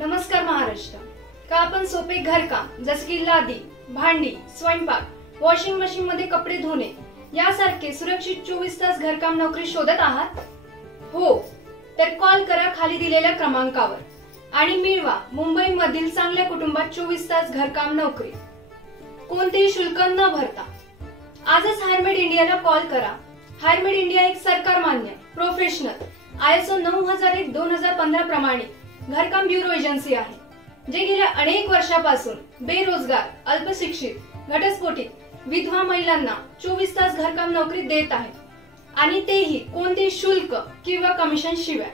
नमस्कार महाराष्ट्र। का आपण सोपे घरकाम जसे की लादी, भांडी, स्वयंपाक, वॉशिंग मशीन मध्ये कपडे धुणे यासारखे सुरक्षित 24 तास घरकाम नोकरी शोधत आहात? हो, तर कॉल करा खाली दिलेल्या क्रमांकावर आणि मिळवा मुंबई मधील चांगल्या कुटुंबात 24 तास घरकाम नोकरी कोणतेही शुल्क न भरता। आजच हायरमेड इंडियाला कॉल करा। हायरमेड इंडिया एक सरकार मान्य, प्रोफेशनल, ISO 9001-2015 प्रमाणित घरकाम ब्युरो एजन्सी आहे, जे गेल्या अनेक वर्षापासून बेरोजगार, अल्पशिक्षित, घटस्फोटित, विधवा महिलांना 24 तास घरकाम नोकरी देत आहे आणि तेही कोणतेही शुल्क किंवा कमिशन शिवाय,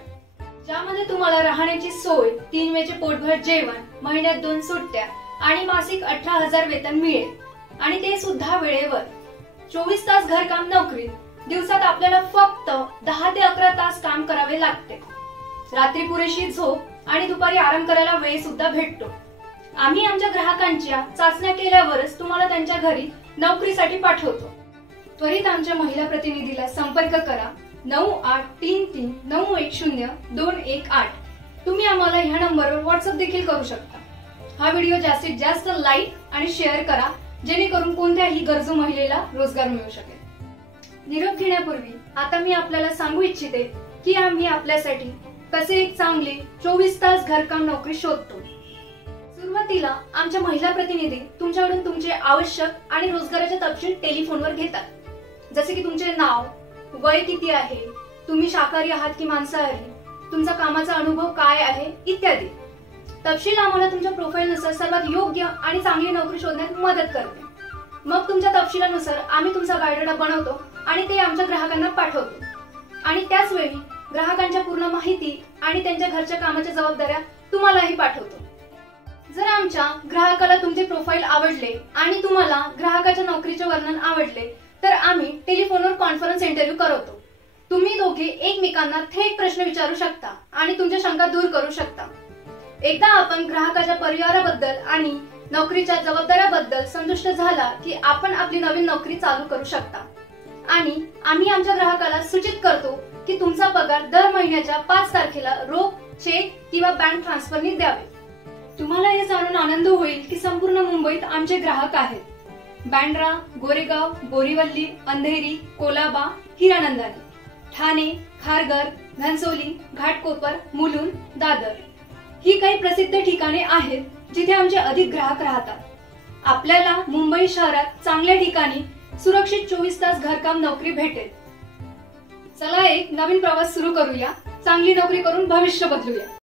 ज्यामध्ये तुम्हाला राहण्याची सोय, 3 वेळचे पोटभर जेवण, महिन्यात 2 सुट्ट्या आणि मासिक 18,000 वेतन मिळेल आणि ते सुद्धा वेळेवर। 24 तास घरकाम नोकरीत दिवसात आपल्याला फक्त 10 ते 11 तास काम करावे लागते। रात्री पुरेशी झोप आणि दुपारी आराम करायला वेळ सुद्धा भेटतो। आम्ही आमच्या ग्राहकांच्या चाचण्या केल्यावरच तुम्हाला त्यांच्या घरी नोकरीसाठी पाठवतो। त्वरित आमच्या महिला प्रतिनिधीला संपर्क करा 9833910218। तुम्ही आम्हाला ह्या नंबरवर व्हॉट्सअप देखील करू शकता। हा व्हिडिओ जास्तीत जास्त लाईक आणि शेअर करा, जेणेकरून कोणत्याही गरजू महिलेला रोजगार मिळू शकेल। निरोप घेण्यापूर्वी आता मी आपल्याला सांगू इच्छिते की आम्ही आपल्यासाठी कसे एक चांगले 24 तास घरकाम नोकरी शोधतो। सुरुवातीला आमच्या महिला प्रतिनिधी तुमच्याकडून तुमचे आवश्यक आणि रोजगाराचे तपशील टेलिफोनवर घेतात, जसे की तुमचे नाव, वय किती आहे, तुम्ही शाकाहारी आहात की मांसाहारी, तुमचा कामाचा अनुभव काय आहे इत्यादी तपशील आम्हाला तुमच्या प्रोफाईलनुसार सर्वात योग्य आणि चांगली नोकरी शोधण्यात मदत करते। मग तुमच्या तपशिलानुसार आम्ही तुमचा बायोडाटा बनवतो आणि ते आमच्या ग्राहकांना पाठवतो आणि त्याच वेळी ग्राहकांच्या पूर्ण माहिती आणि त्यांच्या घरच्या कामाच्या जबाबदाऱ्या तुम्हालाही पाठवतो। जर आमच्या ग्राहकाला तुमचे प्रोफाईल आवडले आणि तुम्हाला ग्राहकाच्या नोकरीचे वर्णन आवडले तर आम्ही टेलिफोनवर कॉन्फरन्स इंटरव्ह्यू करवतो। तुम्ही दोघे एकमेकांना थेट प्रश्न विचारू शकता आणि तुमच्या शंका दूर करू शकता। एकदा आपण ग्राहकाच्या परिवाराबद्दल आणि नोकरीच्या जबाबदाऱ्याबद्दल संतुष्ट झाला की आपण आपली नवीन नोकरी चालू करू शकता आणि आम्ही आमच्या ग्राहकाला सूचित करतो की तुमचा पगार दर महिन्याच्या 5 तारखेला रोख, चेक किंवा बँक ट्रान्सफरने द्यावे। तुम्हाला हे जाणून आनंद होईल की संपूर्ण मुंबईत आमचे ग्राहक आहेत। बँड्रा, गोरेगाव, बोरीवली, अंधेरी, कोलाबा, हिरानंदानी, ठाणे, खारघर, घनसोली, घाटकोपर, मुलुंड, दादर ही काही प्रसिद्ध ठिकाणे आहेत जिथे आमचे अधिक ग्राहक राहतात। आपल्याला मुंबई शहरात चांगल्या ठिकाणी सुरक्षित 24 तास घरकाम नोकरी भेटेल। चला एक नवीन प्रवास सुरू करूया, चांगली नोकरी करून भविष्य बदलूया।